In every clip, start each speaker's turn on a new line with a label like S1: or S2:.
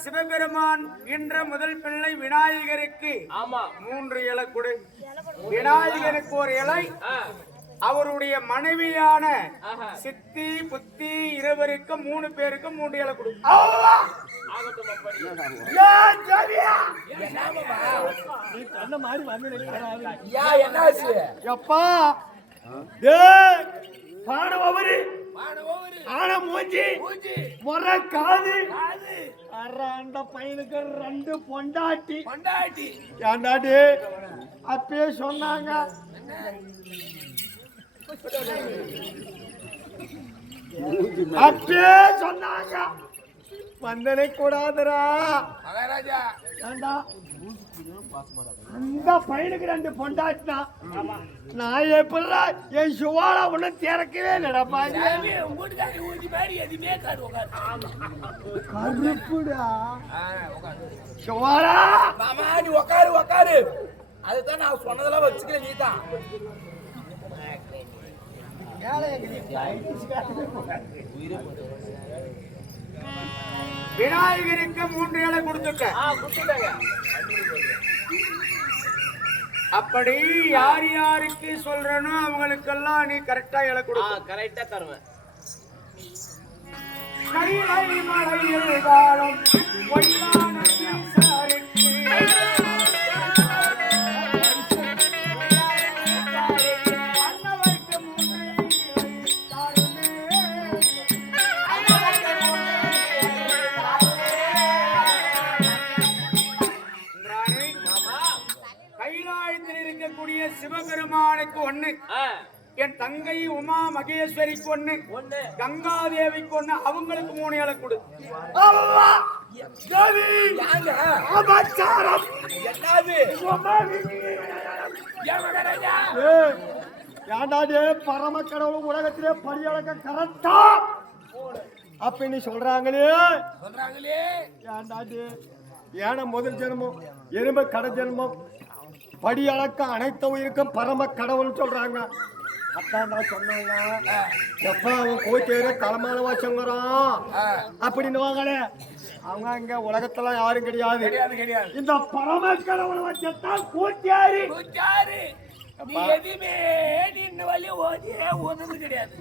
S1: சிவபெருமான் என்ற முதல் பிள்ளை விநாயகருக்கு
S2: ஆமா.
S1: மூன்று இலை கொடு. விநாயகருக்கு ஒரு இலை அவருடைய மனைவியான. சித்தி புத்தி இருவருக்கு மூணு பேருக்கு மூன்று இலை கொடு
S2: ஆகட்டும் அப்படி
S3: யா என்னாச்சு?
S1: எப்பா? டேய் பாடவரு
S3: மாணவரு
S1: ஆன மூஞ்சி. முற காது. அந்த பையனுக்கு ரெண்டு பொண்டாட்டி.
S3: கொண்டாட்டி
S1: ஏண்டாடி அப்பயே சொன்னாங்க. அப்பயே சொன்னாங்க. வந்தனை கூடாதுடா.
S3: மகாராஜா.
S1: ஏண்டா? அந்த பையனுக்கு ரெண்டு பொண்டாட்டினா? நான் எப்படா என் சுவாலா ஒன்றும் திறக்கவே இல்லைடாப்பா கருப்புடா. சுவாலா!
S3: உட்காரு உட்காரு அதுதான் நான் சொன்னதெல்லாம் வச்சுக்கல நீ தான்
S1: விநாயகருக்கு மூன்று இலை கொடுத்துட்ட
S2: ஆ குடுத்துட்டேங்க.
S1: அப்படி யார் யாருக்கு சொல்றனோ அவங்களுக்கெல்லாம் நீ கரெக்டா இலை கொடு
S2: கரெக்டா தருவேன்.
S1: கைலை மலையில் பொய்யான உமா மகேஸ்வரிக்கு ஒண்ணு. கங்காதேவிக்கு ஒண்ணு அவங்களுக்கு மூணு இலை கொடு. ஏண்டாடே பரம கடவுள் உலகத்திலே பரியாளக்க கரெக்டா அப்படின்னு சொல்றாங்களே.
S3: சொல்றாங்களே.
S1: ஏண்டாடே ஏன முதல் ஜென்மம் எறும்பு கடை ஜென்மம்? படி அளக்க அனைத்து உயிருக்கும் பரம கடவுள்னு சொல்றாங்க. அத்தாண்டா சொன்னாங்க எப்ப அவன் கோச்சேர தலைமான வாசங்கிறான் அப்படின்னு வாங்களே அவங்க இங்க உலகத்துல யாரும் கிடையாது. இந்த பரம கடவுளை வச்சத்தான் கூட்டியாரு
S3: நீ எதுவுமே நின்று வழி ஓதியே ஒண்ணுது கிடையாது.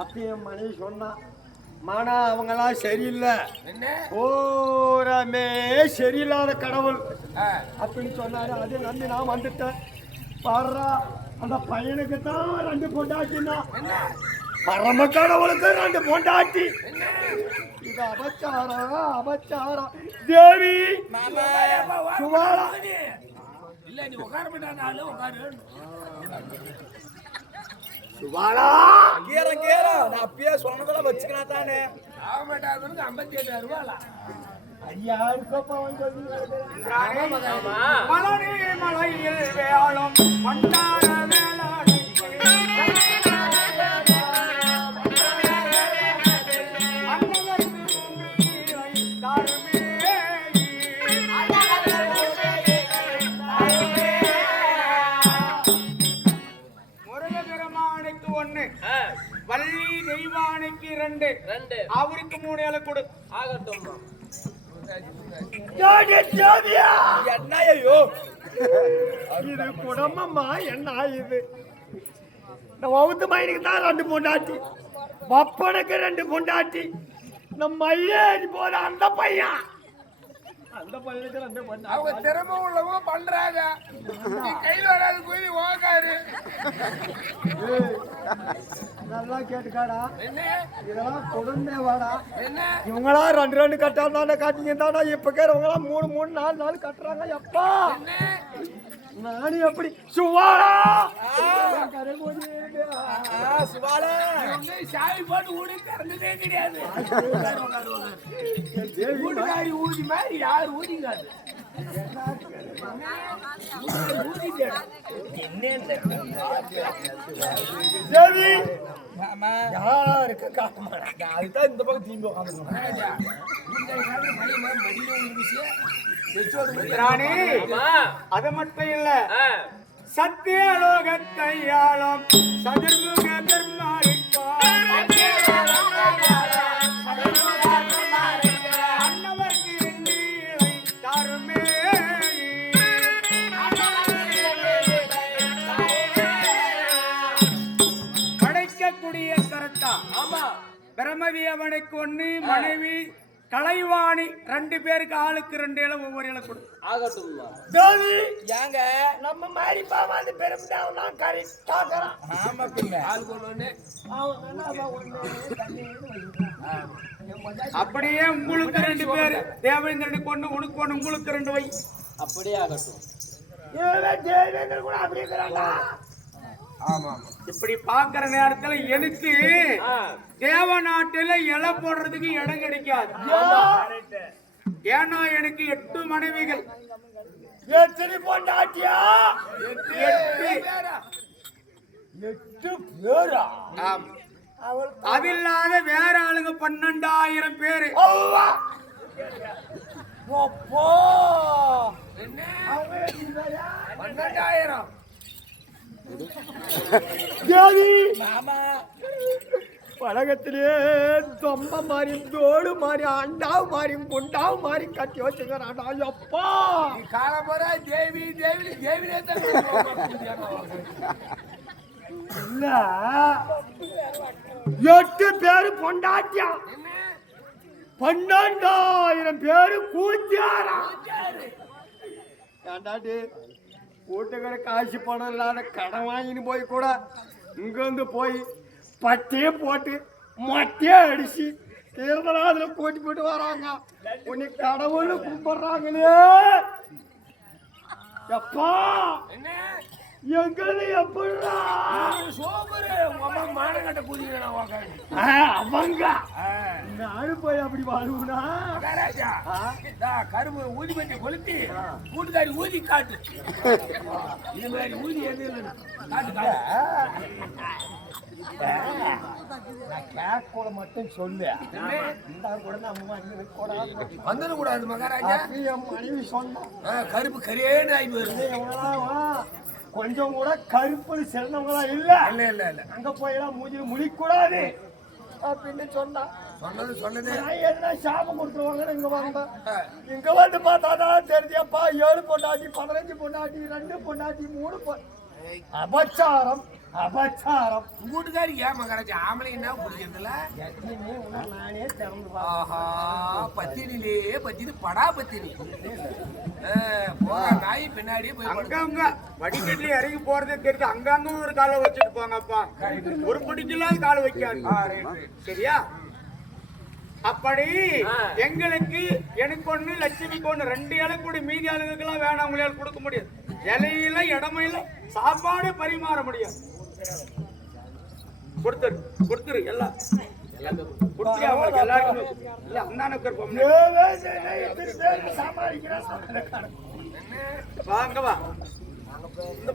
S1: அப்பயே மனைவி சொன்னா மானா அவங்களாம் சரியில்லை. பூரமே சரியில்லாத கடவுள். அப்படின்னு சொன்னாரு. அதை நம்பி நான் வந்துட்டேன். பாடுறா அந்த பையனுக்கு தான் ரெண்டு பொண்டாட்டினா பரம கடவுளுக்கு ரெண்டு பொண்டாட்டி. இது அபச்சாரம் அபச்சாரம் தேவி சுவாலா.
S3: இல்ல நீ உட்கார மாட்டாங்க உட்காரு.
S1: சுபாலா
S3: கீர கீர நான் அப்பயே சொன்னதெல்லாம் வச்சுக்கினா தானே. ஆக மாட்டாங்க ஐம்பத்தி எட்டாயிரம் ரூபாய்
S1: ஐயா இருக்கப்பா வந்து
S2: ஆமா
S1: மலரே மலையில் வேளாளும் மண்டார.
S3: என்ன ஐயோ
S1: இது குடும்பமா? என்ன இது இந்த வவுத்து மயிலுக்கு தான் ரெண்டு பொண்டாட்டி. பப்பனுக்கு ரெண்டு பொண்டாட்டி. நம்ம ஐயேஜ் போத அந்த பையன். அந்த பையனுக்கு ரெண்டு பொண்டாட்டி.
S3: அவங்க திறமை உள்ளவங்க பண்றாங்க. நீ கையில வராது போய் ஓகாரு
S1: நல்லா கேட்டுக்காடா.
S3: என்ன?
S1: இதெல்லாம் கொடுந்தே வாடா.
S3: என்ன?
S1: இவங்களா ரெண்டு ரெண்டு கட்டால் தானே காட்டிங்க தானே இப்ப இருக்கிறவங்களாம் மூணு மூணு நாலு நாலு கட்டுறாங்க. எப்பா? நானும் எப்படி?
S3: சிவாலா! வந்து சாவி போட்டு ஊடி திறந்ததே கிடையாது. ஊதி மாதிரி யார் ஊதிங்காது
S1: சரி யாருக்கு காட்ட
S3: அதுதான் இந்த பக்கம் திரும்பி உட்காந்துருக்கோம்
S1: அது மட்டும் இல்ல
S2: ஆ,
S1: சத்தியலோகத்தையாளும் சதுர்மு ஒண்ணு மனைவி கலைவாணி ரெண்டு பேருக்கு ஆளுக்கு ரெண்டு இடம் ஒவ்வொரு இடம் கொடு.
S3: ஏங்க?
S1: நம்ம மாதிரி பாவாந்து பெருமிதாவும் நான்
S3: ஆமா பின்ன.
S1: அப்படியே உங்களுக்கு ரெண்டு பேர். தேவேந்திரனுக்கு ஒண்ணு உனக்கு ஒண்ணு உங்களுக்கு ரெண்டு வை.
S2: அப்படியே ஆகட்டும்.
S1: தேவேந்திரன் கூட அப்படி இருக்கிறாங்க
S3: ஆமா
S1: இப்படி பாக்குற நேரத்துல எனக்கு தேவ நாட்டுல இலை போடுறதுக்கு இடம் கிடைக்காது. ஏன்னா எனக்கு எட்டு மனைவிகள். எத்தனை பொண்டாட்டியா? எட்டு. எட்டு. பேரா? அது இல்லாத வேற ஆளுங்க பன்னெண்டாயிரம் பேரு.
S3: பன்னெண்டாயிரம். மாமா.
S1: பழகத்திலே தொம்ப மாதிரி தோடு மாதிரி அண்டாவு மாதிரி குண்டாவு மாதிரி கட்டி வச்சுக்கிறான்டா அப்பா
S3: நீ காலம்பர தேவி தேவி தான்
S1: இல்ல எட்டு பேரு பொண்டாட்டியா? பன்னெண்டாயிரம் பேரு கூத்தியாரா? ஏண்டாட்டி கூட்டுக்கிற காசு பணம் இல்லாத கடன் வாங்கின்னு போய் கூட இங்கேருந்து போய் பட்டையே போட்டு மட்டையே அடிச்சு தீர்தலாதுல கூட்டி போட்டு வராங்க உன்னை கடவுள் கும்பிட்றாங்களே எப்பா என்ன எங்களை எப்படிடா?
S3: சோபரு உங்க அம்மா மானம் கட்ட கூதிக்கிறேன் நான் உக்காந்து
S1: அவங்க. நாடு போய் அப்படி
S3: இந்தா கரும்பு ஊதி பட்டி கொளுத்தி கூட்டுக்காரி ஊதி காட்டு. இது மாதிரி ஊதி எது. காட்டு காட்டு.
S1: கூட மட்டும் சொல்லு இந்த கூட நம்ம கூட
S3: வந்துட கூடாது மகாராஜா.
S1: மனைவி சொன்னோம்
S3: ஆ, கருப்பு கரேன்னு ஆகி போயிருக்கு
S1: கொஞ்சம் கூட கருப்பு சிறந்தவங்களா இல்ல.
S3: இல்ல இல்ல இல்ல.
S1: அங்க போயெல்லாம் மூஞ்சி முடிக்கூடாது அப்படின்னு சொன்னா.
S3: சொன்னது சொன்னதே.
S1: நான் என்ன சாபம் கொடுத்துருவாங்கன்னு இங்க வந்தேன்
S3: ஆ,
S1: இங்க வந்து பார்த்தாதான் தெரிஞ்சப்பா ஏழு பொண்டாட்டி பதினஞ்சு பொண்டாட்டி ரெண்டு பொண்டாட்டி மூணு பொ- அபச்சாரம். அபச்சாரம்.
S3: உங்க வீட்டுக்காரி ஏன் மகாராஜா ஆம்பளை என்ன பிடிக்கிறதுல?
S1: நானே திறந்து
S3: ஆஹா பத்தினிலே பத்தினி படா பத்தினி. ஆ, போற நாய் பின்னாடியே போய்.
S1: அங்கங்க வடிகட்டில இறங்கி போறதே தெரியுது அங்கங்க ஒரு காலை வச்சுட்டு போங்கப்பா. ஒரு பிடிக்கலாத காலை வைக்காது. சரியா? அப்படி. எங்களுக்கு எனக்கு ஒண்ணு லட்சுமிக்கு ஒண்ணு ரெண்டு இலை கூட மீதி ஆளுங்களுக்கெல்லாம் வேணாம் உங்களால கொடுக்க முடியாது. இலையில இடமையில சாப்பாடு பரிமாற முடியாது. கொடுத்துரு கொடுத்துரு எல்லாம் கொடுத்துரு அவங்களுக்கு எல்லாருக்கும் இல்ல அண்ணானுக்கு இருப்போம் வாங்க வா. இந்த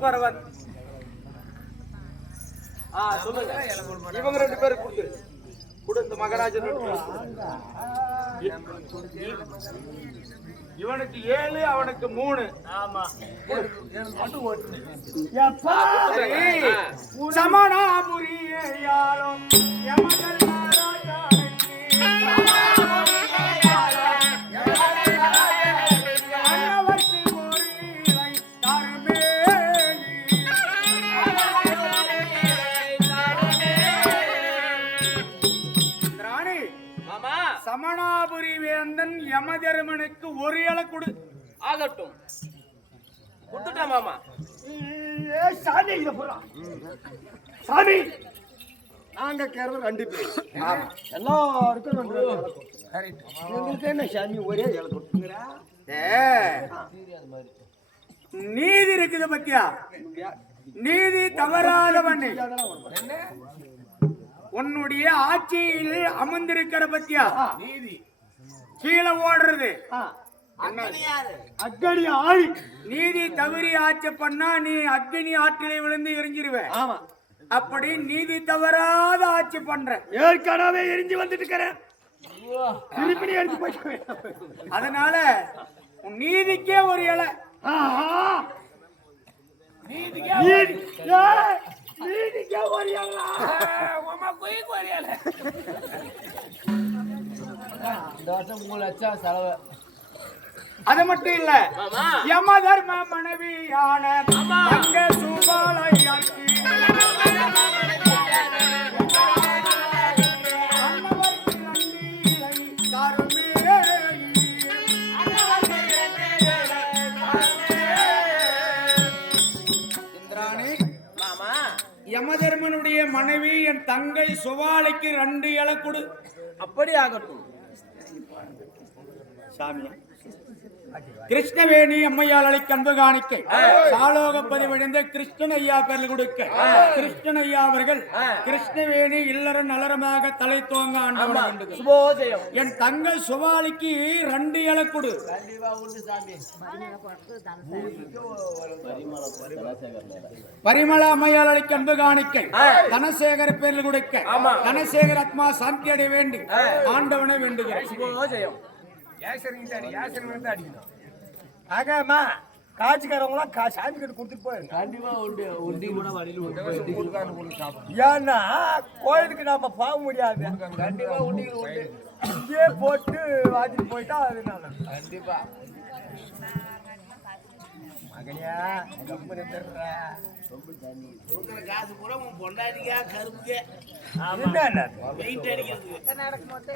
S2: சொல்லுங்க.
S1: இவங்க ரெண்டு பேரும் கொடுத்து. கொடு இந்த மகராஜன். இவனுக்கு ஏழு அவனுக்கு மூணு.
S2: ஆமா.
S1: வேந்தன் யமதர்மனுக்கு ஒரு இலை கொடு.
S2: ஆகட்டும். மாமா.
S1: ஏ சாமி இத போறா சாமி. நாங்க கேரளம் ரெண்டு பேர். எல்லாருக்கும் ரெண்டு ரெண்டு இலை கொடு. எங்களுக்கு என்ன சாமி ஒரே இலை கொடுத்துங்கிறா நீதி இருக்குது பத்தியா? நீதி தவறாதவன். உன்னுடைய ஆட்சியில் அமர்ந்திருக்கிற பத்தியா?
S3: நீதி.
S1: கீழே ஓடுறது. அக்கடி ஆழி
S4: நீதி தவறி ஆட்சி பண்ணா நீ அக்னி ஆற்றிலே விழுந்து எரிஞ்சிருவ.
S1: ஆமா.
S4: அப்படி நீதி தவறாத ஆட்சி பண்ற.
S1: ஏற்கனவே எரிஞ்சு வந்துட்டு இருக்கிறேன் திருப்பி எடுத்து போயிட்டு
S4: அதனால உன் நீதிக்கே ஒரு இலை.
S1: ஆஹா.
S4: நீதிக்கே
S1: நீதிக்கே வரியாங்களா
S4: உமா குயிக்கு ஒரு இலை.
S2: இந்த வருஷம் மூணு லட்சம் செலவு
S4: அது மட்டும் இல்ல.
S2: மாமா.
S4: யம தர்ம மனைவியான அங்க யமதர்மனுடைய மனைவி என் தங்கை சுவாலைக்கு ரெண்டு இலை கொடு.
S2: அப்படி ஆகட்டும்
S1: சாமி
S4: கிருஷ்ணவேணி அம்மையால் அழைக்க அன்பு காணிக்கை. சாலோக பதிவடைந்த கிருஷ்ணன் ஐயா பேரில் கொடுக்க. கிருஷ்ணன் ஐயா அவர்கள் கிருஷ்ணவேணி இல்லற நலரமாக தலை தோங்க.
S2: சுபோஜயம்
S4: என் தங்கை சுவாலிக்கு ரெண்டு இலை கொடு. பரிமள அம்மையால் அழைக்க அன்பு காணிக்கை. தனசேகர பேரில் கொடுக்க. தனசேகர் ஆத்மா சாந்தி அடைய வேண்டி. ஆண்டவனை வேண்டுகிறேன்.
S2: சுபோஜயம்
S1: ஆகமா காட்சிக்காரவங்களாம் கா சாமி கிட்ட கொடுத்துட்டு போயிருங்க
S2: கண்டிப்பா உண்டு உண்டி கூட வழியில்
S1: ஏன்னா கோயிலுக்கு நாம போக முடியாது.
S2: கண்டிப்பா உண்டி உண்டு
S1: இங்கே போட்டு வாங்கிட்டு போயிட்டா அது நல்லது.
S2: கண்டிப்பா.
S1: மகனியா கம்பெனி பெறுற
S2: காசு கூட உன் பொண்டாட்டிக்கா கருப்புக்கே. வெயிட் அடிக்கிறதுக்கு
S5: நடக்கும் போது